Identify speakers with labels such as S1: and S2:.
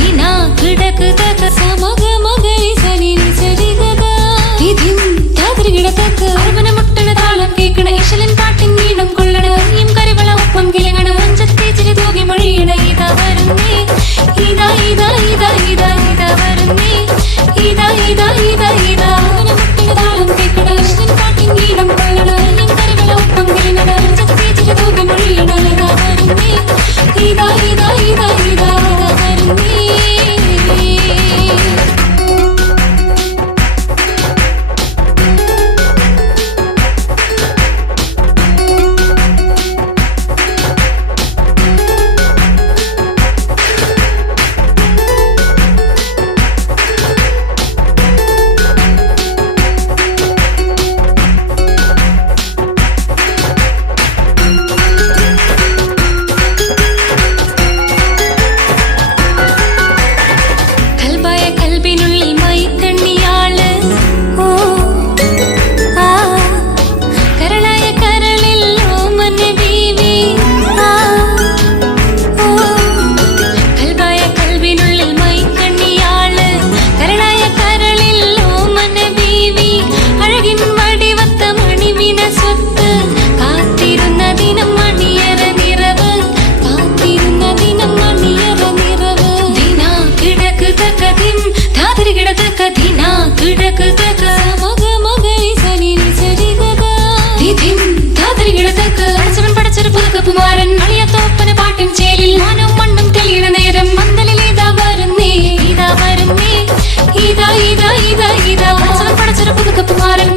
S1: வீணா கிடக்குதா. ದಿನ ಗಿಡಕ ತಕ ಮಗ ಮಗ ಸನಿ ಸರಿ ಗಗ ದಿದಿಂ ധാത്രി കിടത്തക്ക അടച്ചവൻ പടച്ചൊരു പുതുക്കപ്പുമാരൻ ചേലിൽ ഞാനും മണ്ണും തെളിയണ നേരം മന്തലിൽ ഇതാ വരുന്നേ ഇതാ വരുന്നേ. ഇതാ ഇതാ ഇതാ ഇതാ. അടച്ചവൻ പടച്ചൊരു പുതുക്കപ്പുമാരൻ.